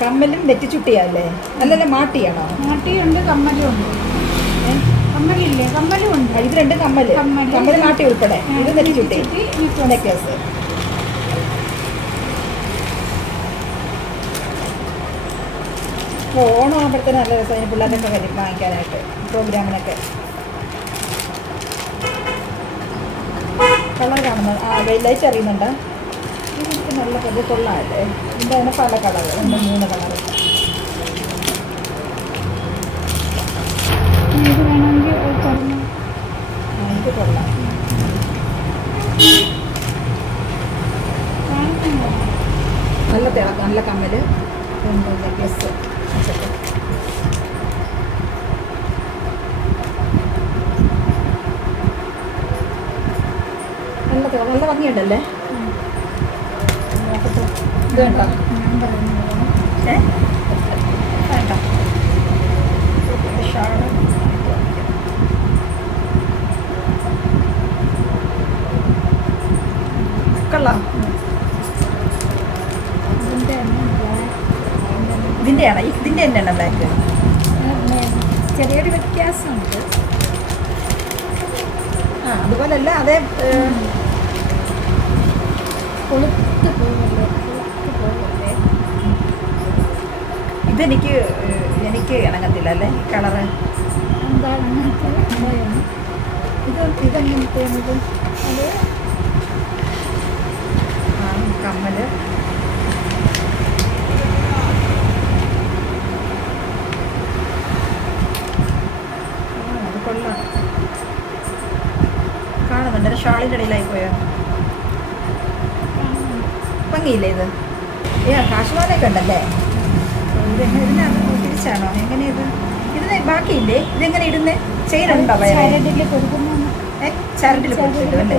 കമ്മൽ വെറ്റിച്ചുട്ടിയല്ലേ അല്ലല്ല മാട്ടിയാണോ? മാട്ടിയുണ്ട് കമ്മലും ഉണ്ട്. കമ്മലില്ലേ? കമ്മലും ഉണ്ട്. ഇത് രണ്ട് കമ്മൽ. കമ്മൽ. കമ്മൽ മാട്ടി ഉൾപ്പെടെ. ഇത് വെറ്റിച്ചുട്ടി കേസ്. നെക്ലസ് ഓണം ആകുമ്പോഴത്തേനും നല്ല രസമാണ് പിള്ളേരൊക്കെ വരും വാങ്ങിക്കാനായിട്ട് പ്രോഗ്രാമിനൊക്കെ. കളർ കാണുന്നത് ആ ലൈറ്റ് അറിയുന്നുണ്ട്? ഇതൊക്കെ നല്ല കൊള്ളാമല്ലേ ഇതിന്റെ തന്നെ പല കളർ രണ്ട് മൂന്ന് കളർ ഇത് വേണമെങ്കിൽ ഒരു കുറഞ്ഞ ഇത് കൊള്ളാം കാണിക്കണ്ടോ? നല്ല തിളക്കം നല്ല കമ്മൽ രണ്ട് നെക്ലസ് വെച്ചിട്ട് തിളക്കം നല്ല ഭംഗിയുണ്ടല്ലേ? ഇത് ഏ? വേണ്ട. കൊള്ളാം. ഇതിന്റെയാണ് ഇതിന്റെ തന്നെയാണ് ബ്ലാക്ക് ചെറിയൊരു വ്യത്യാസമുണ്ട്. ആ അതുപോലല്ല അതേ കൊളുത്ത് ഇതെനിക്ക് എനിക്ക് ഇണങ്ങത്തില്ല അല്ലേ? കളറ്. എന്താണ് ഇത് അത് അത് കൊള്ളാം. കാണുന്നുണ്ട്. ഷാളിന്റെ ഇടയിലായി പോയോ ഭംഗിയില്ലേ ഇത്? ഏ കാശുമാലയൊക്കെ ഉണ്ടല്ലേ? ഇത് ഇതിനാണ് തിരിച്ചാണോ? എങ്ങനെ ഇത് ഇതിന് ബാക്കിയില്ലേ? ഇതെങ്ങനെ ഇടുന്നേ? വേറെ ചരടിൽ കൊടുക്കുന്നതാണ്. ഏ ചരണ്ടിൽ കൊടുത്തിട്ടു അല്ലേ?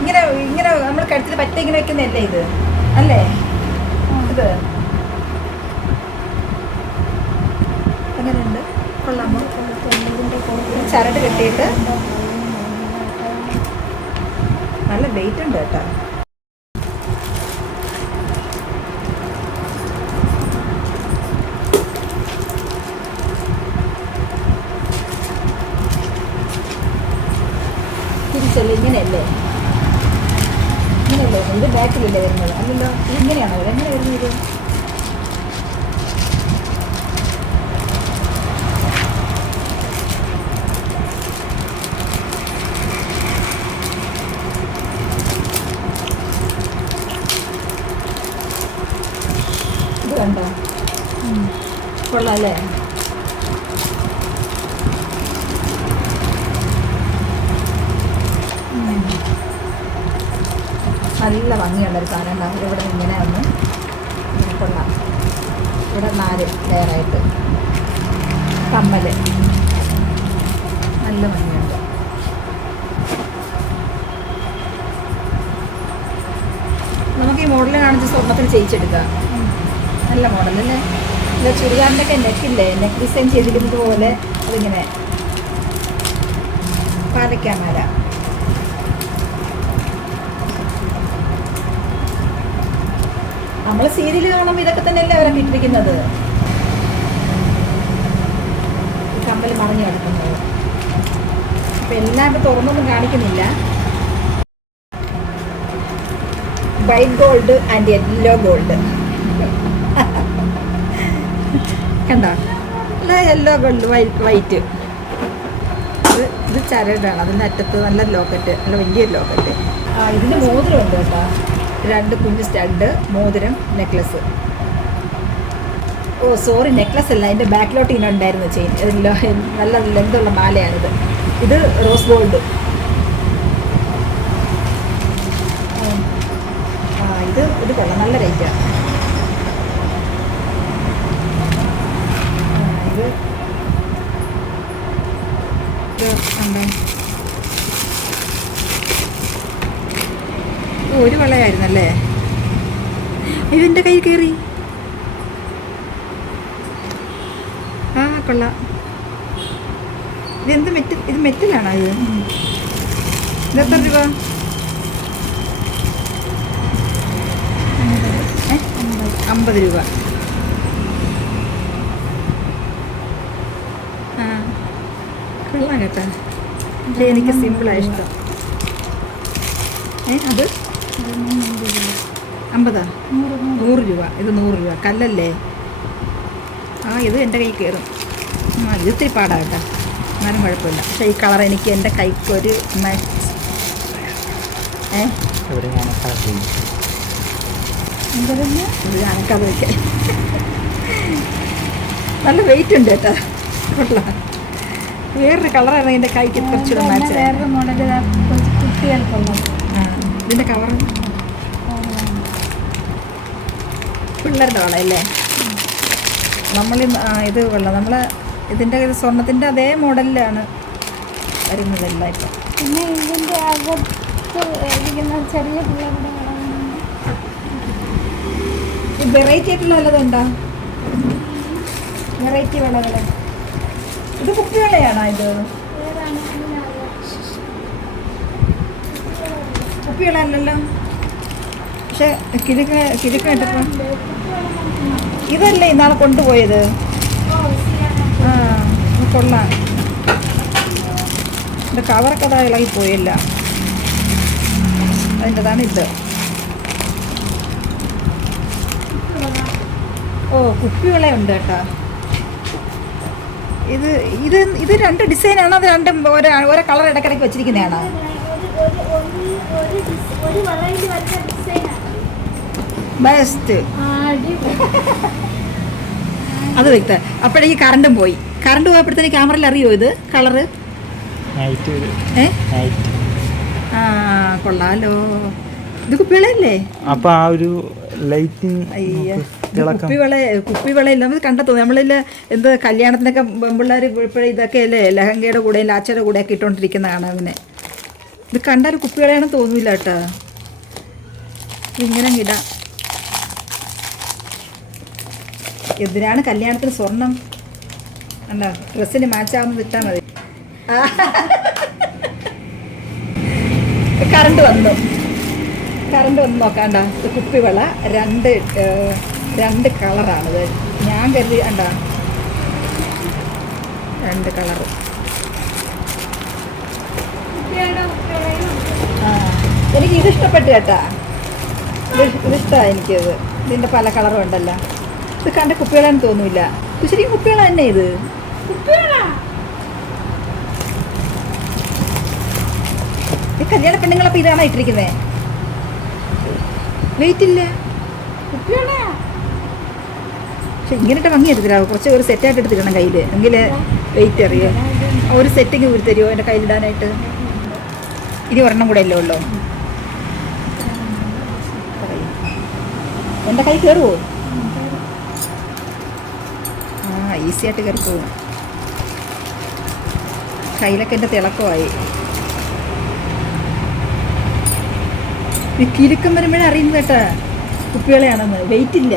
ഇങ്ങനെ ഇങ്ങനെ നമ്മൾ കഴുത്തിൽ പറ്റ ഇങ്ങനെ വെക്കുന്നതല്ലേ ഇത്? അല്ലേ? ഇത്. എങ്ങനെയുണ്ട്? കൊള്ളാമോ? ചരട് കെട്ടിയിട്ട്. നല്ല വെയിറ്റ് ഉണ്ട് കേട്ടോ. തിരിച്ചല്ലേ ഇങ്ങനെയല്ലേ? ഇങ്ങനെയല്ലേ? ഇത് ബാക്കിലല്ലേ വരുന്നത്? അല്ലല്ലോ ഇങ്ങനെയാണോ? എങ്ങനെ വരുന്നത് ഇത് ഇത് കണ്ടോ കൊള്ളാം അല്ലേ നല്ല ഭംഗിയുള്ളൊരു സാധനം ഉണ്ടാവും. ഇവിടെ ഇങ്ങനെ ഒന്ന് കൊള്ളാം. ഇവിടെ നാല് ലെയറായിട്ട് കമ്മൽ നല്ല ഭംഗിയുണ്ട്. നമുക്ക് ഈ മോഡൽ കാണിച്ച് സ്വർണത്തിൽ ചെയ്യിച്ചെടുക്കാം. നല്ല മോഡലല്ലേ ഇല്ല ചുരിദാറിന്റെ ഒക്കെ നെക്കില്ലേ? നെക്ക് ഡിസൈൻ ചെയ്തിരിക്കുന്നത് പോലെ അതിങ്ങനെ പാലക്കാമര നമ്മൾ സീരിയൽ കാണുമ്പോൾ ഇതൊക്കെ തന്നെയല്ലേ അവരൊക്കെ ഇട്ടിരിക്കുന്നത്? കമ്പൽ മറിഞ്ഞു കിടക്കുന്നത് അപ്പം എല്ലാം ഇപ്പം തുറന്നൊന്നും കാണിക്കുന്നില്ല. White gold and yellow gold കണ്ടോ? നല്ല യെല്ലോ ഗോൾഡ് വൈറ്റ് വൈറ്റ് ഇത് ഇത് ചരടാണ് അതിന്റെ അറ്റത്ത് നല്ല ലോക്കറ്റ് നല്ല വലിയ ലോക്കറ്റ് ആ ഇതിന് മോതിരം ഉണ്ട് കേട്ടോ. രണ്ട് കുഞ്ഞ് സ്റ്റഡ് മോതിരം നെക്ലസ് ഓ സോറി നെക്ലസ് അല്ല അതിന്റെ ബാക്കിലോട്ട് ഇങ്ങനെ ഉണ്ടായിരുന്നു ചെയിൻ നല്ല ലെന്തുള്ള മാലയാണിത് ഇത്. റോസ് ഗോൾഡ് ഇത് ഇത് കൊള്ളാം നല്ല റേറ്റാണ് ഇത് ഇത് കണ്ടോ? ഒരു വളയായിരുന്നല്ലേ? എന്റെ കൈ കയറി ആ കൊള്ളാം. ഇതെന്ത് മെറ്റ് ഇത് മെറ്റിലാണോ ഇത്? ഇതെത്ര രൂപ? അമ്പത് രൂപ ആ കൊള്ളാം കേട്ടോ പക്ഷേ എനിക്ക് സിമ്പിളാണ് ഇഷ്ടം. ഏ അത്? അമ്പതാ? നൂറ് രൂപ. ഇത് നൂറ് രൂപ. കല്ലല്ലേ? ആ ഇത് എന്റെ കൈ കയറും. ആ ഇത് ഇത്തിരി പാടാ കേട്ടോ. എന്നാലും കുഴപ്പമില്ല. പക്ഷേ ഈ കളർ എനിക്ക് എന്റെ കൈക്കൊരു ഒരു ഏ? ഇവിടെ ഞാൻ കാട്ടി എന്തരന്ന് ഇത് ഞാനൊക്കത് വയ്ക്കാം നല്ല വെയിറ്റ് ഉണ്ട് കേട്ടോ. കൊള്ളാം. വേറൊരു കളറാണ് എന്റെ കൈക്ക് കുറച്ചുകൂടെ മാച്ച് വേറൊരു മോഡൽ കുട്ടികൾക്കുള്ളത് ഇതിന്റെ കവർ പിള്ളേരുടെ വളയല്ലേ നമ്മൾ ഇത് കൊള്ളാം. നമ്മൾ ഇതിന്റെ ഇത് സ്വർണത്തിന്റെ അതേ മോഡലിലാണ് വരുന്നത് ഇപ്പം. പിന്നെ ഇതിന്റെ അകത്ത് ഇരിക്കുന്ന ചെറിയ പിള്ളേരുടെ വെറൈറ്റി ആയിട്ടുള്ള വല്ലതുണ്ടോ വെറൈറ്റി വളകൾ ഇത് കുപ്പിവെള്ളയാണോ ഇത്? കുപ്പിവെള്ളല്ലോ പക്ഷെ കിഴക്ക് കിഴക്ക് കേട്ടപ്പോ ഇതല്ലേ ഇന്നാളെ കൊണ്ടുപോയത്. ആ കൊള്ളാം. എന്റെ കവറൊക്കെ അതാ ഇളകി പോയില്ല. അതിന്റെതാണ് ഇത്. ഓ കുപ്പിവിളയുണ്ട് കേട്ടോ. ഇത് ഇത് ഇത് രണ്ട് ഡിസൈനാണോ അത് രണ്ടും ഓരോ ഓരോ കളർ ഇടയ്ക്കിടയ്ക്ക് വെച്ചിരിക്കുന്നതാണോ? ബെസ്റ്റ്. അത് വ്യക്ത. അപ്പോഴേക്ക് കറണ്ടും പോയി. കറണ്ട് പോയപ്പോഴത്തേക്ക് ക്യാമറയിൽ അറിയോ ഇത്? കളറ് ഏ? ആ കൊള്ളാലോ. ഇത് കുപ്പിവിളയല്ലേ അപ്പൊ ആ ഒരു ലൈറ്റിംഗ് അയ്യ. തിളക്കം കുപ്പിവള കുപ്പിവളയില്ല നമ്മൾ കണ്ടെത്തും. നമ്മളിൽ എന്ത് കല്യാണത്തിനൊക്കെ പെമ്പിള്ളേർ ഇപ്പോഴും ഇതൊക്കെ അല്ലേ ലഹങ്കയുടെ കൂടെ ലാച്ചയുടെ കൂടെ ഒക്കെ ഇട്ടുകൊണ്ടിരിക്കുന്നതാണ് അതിനെ ഇത് കണ്ടാൽ കുപ്പിവളയാണെന്ന് തോന്നില്ല കേട്ടോ. ഇങ്ങനെ ഇടാം. എന്തിനാണ് കല്യാണത്തിന് സ്വർണം? അല്ല ഡ്രസ്സിന് മാച്ചാവുന്നത് ഇട്ടാൽ മതി. കറണ്ട് വന്നു. കറണ്ട് വന്ന് നോക്കാണ്ട. കുപ്പിവള രണ്ട് രണ്ട് കളറാണിത് ഞാൻ കരുതി കണ്ട രണ്ട് കളറ്. ആ എനിക്ക് ഇത് ഇഷ്ടപ്പെട്ടു കേട്ടാ. ഇത് ഇതിഷ്ടമാണ് എനിക്കത്. ഇതിന്റെ പല കളറും ഉണ്ടല്ലോ. ഇത് കണ്ട കുപ്പികളാന്ന് തോന്നൂല ഇത് ശരിക്കും കുപ്പികള തന്നെ ഇത്? ഈ കല്യാണ പെണ്ണുങ്ങളപ്പോൾ ഇതാണോ ഇട്ടിരിക്കുന്നത് വെയിറ്റ് ഇല്ല. കുട്ടികളാ? പക്ഷെ ഇങ്ങനത്തെ ഭംഗി എടുത്തില്ല കുറച്ച് ഒരു സെറ്റായിട്ട് എടുത്തിരണം കയ്യിൽ എങ്കിൽ വെയിറ്റ് അറിയോ? ഒരു സെറ്റിങ് കൂടി തരുമോ എന്റെ കയ്യിലിടാനായിട്ട്? ഇനി ഒരെണ്ണം കൂടെ അല്ലേ ഉള്ളൂ? എന്റെ കൈ കയറുമോ ആ ഈസി ആയിട്ട് കയറി പോകും കയ്യിലൊക്കെ എന്റെ തിളക്കമായി. കിലുക്കം വരുമ്പോഴേ അറിയുന്നു കേട്ടാ. കുപ്പികളെയാണെന്ന് വെയിറ്റ് ഇല്ല.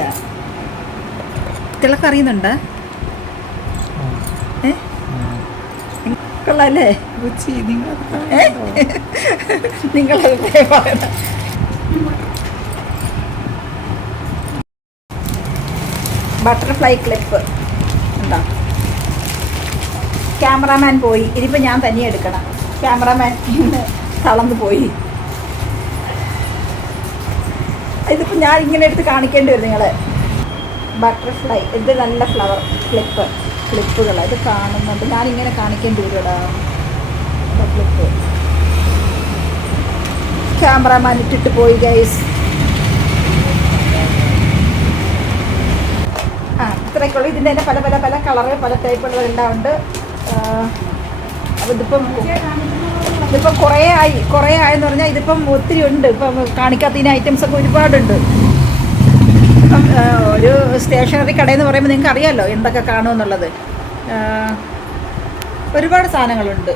തിളക്കം അറിയുന്നുണ്ട്. ഏ? കൊള്ളാല്ലേ ഏ? നിങ്ങളത് പറയണം ബട്ടർഫ്ലൈ ക്ലിപ്പ് ഉണ്ടോ? ക്യാമറാമാൻ പോയി. ഇനിയിപ്പോൾ ഞാൻ തന്നെ എടുക്കണം. ക്യാമറാമാൻ ഇന്ന് തളർന്നു പോയി. ഇതിപ്പോൾ ഞാൻ ഇങ്ങനെ എടുത്ത് കാണിക്കേണ്ടി വരും നിങ്ങൾ ബട്ടർഫ്ലൈ ഇത് നല്ല ഫ്ലവർ ഫ്ലിപ്പ് ഫ്ലിപ്പുകൾ ഇത് കാണുന്നുണ്ട്. ഞാനിങ്ങനെ കാണിക്കേണ്ടി വരുമടാ ഫ്ലിപ്പ് ക്യാമറമാൻ ഇട്ടിട്ട് പോയി ഗൈസ് ആ ഇത്രയൊക്കെയുള്ളൂ ഇതിന്റെ തന്നെ പല പല പല കളറ് പല ടൈപ്പുള്ളതെല്ലാം ഉണ്ട് അപ്പോൾ ഇതിപ്പം ഇതിപ്പം കുറേ ആയി കുറേ ആയെന്ന് പറഞ്ഞാൽ ഇതിപ്പം ഒത്തിരി ഉണ്ട്. ഇപ്പം കാണിക്കാത്ത ഇതിന് ഐറ്റംസ് ഒക്കെ ഒരുപാടുണ്ട്. ഒരു സ്റ്റേഷനറി കടയെന്ന് പറയുമ്പോൾ നിങ്ങൾക്ക് അറിയാമല്ലോ എന്തൊക്കെ കാണുമെന്നുള്ളത്. ഒരുപാട് സാധനങ്ങളുണ്ട്.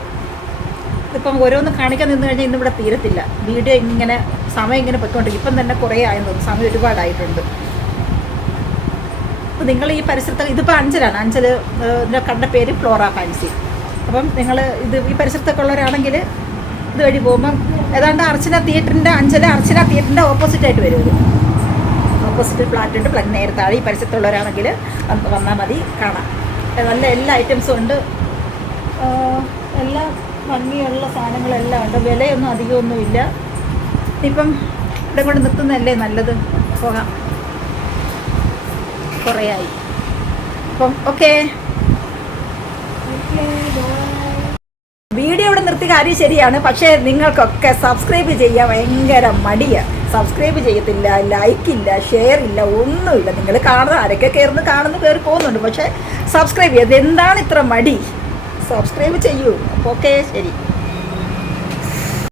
ഇപ്പം ഓരോന്ന് കാണിക്കാൻ നിന്ന് കഴിഞ്ഞാൽ ഇന്നിവിടെ തീരത്തില്ല. വീഡിയോ ഇങ്ങനെ സമയം ഇങ്ങനെ പൊയ്ക്കൊണ്ടിരിക്കും. ഇപ്പം തന്നെ കുറേ തോന്നുന്നു. സമയം ഒരുപാടായിട്ടുണ്ട്. അപ്പോൾ നിങ്ങൾ ഈ പരിസരത്ത് ഇതിപ്പോൾ അഞ്ചലാണ്. അഞ്ചൽ ഇതിന്റെ കണ്ട പേര് ഫ്ലോറ ഫാൻസി. അപ്പം നിങ്ങൾ ഇത് ഈ പരിസരത്തൊക്കെ ഉള്ളവരാണെങ്കിൽ ഇതുവഴി പോകുമ്പം ഏതാണ്ട് അർച്ചന തിയേറ്ററിന്റെ അഞ്ചല അർച്ചന തിയേറ്ററിന്റെ ഓപ്പോസിറ്റ് ആയിട്ട് വരും ഓപ്പോസിറ്റ് ഫ്ലാറ്റ് ഉണ്ട്. പ്ലഗ് നേരെ താഴെ ഈ പരിസരത്തുള്ളവരാണെങ്കിൽ വന്ന് വന്നാൽ മതി. കാണാം. നല്ല എല്ലാ ഐറ്റംസും ഉണ്ട്. എല്ലാ ഭംഗിയുള്ള സാധനങ്ങളെല്ലാം ഉണ്ട്. വിലയൊന്നും അധികമൊന്നുമില്ല. ഇപ്പം ഇവിടെ കൊണ്ട് നിർത്തുന്നതല്ലേ നല്ലത്? പോകാം. കുറേ ആയി അപ്പം ഓക്കേ വീഡിയോ ഇവിടെ നിർത്തി കാര്യം ശരിയാണ്. പക്ഷേ നിങ്ങൾക്കൊക്കെ സബ്സ്ക്രൈബ് ചെയ്യാൻ ഭയങ്കര മടിയാണ് സബ്സ്ക്രൈബ് ചെയ്യത്തില്ല ലൈക്ക് ഇല്ല ഷെയർ ഇല്ല ഒന്നുമില്ല നിങ്ങൾ കാണുന്ന ആരൊക്കെ കയറുന്നു കാണുന്നു കയറി പോകുന്നുണ്ട്. പക്ഷേ സബ്സ്ക്രൈബ് ചെയ്യാം എന്താണ് ഇത്ര മടി? സബ്സ്ക്രൈബ് ചെയ്യൂ. അപ്പോൾ ഓക്കെ ശരി.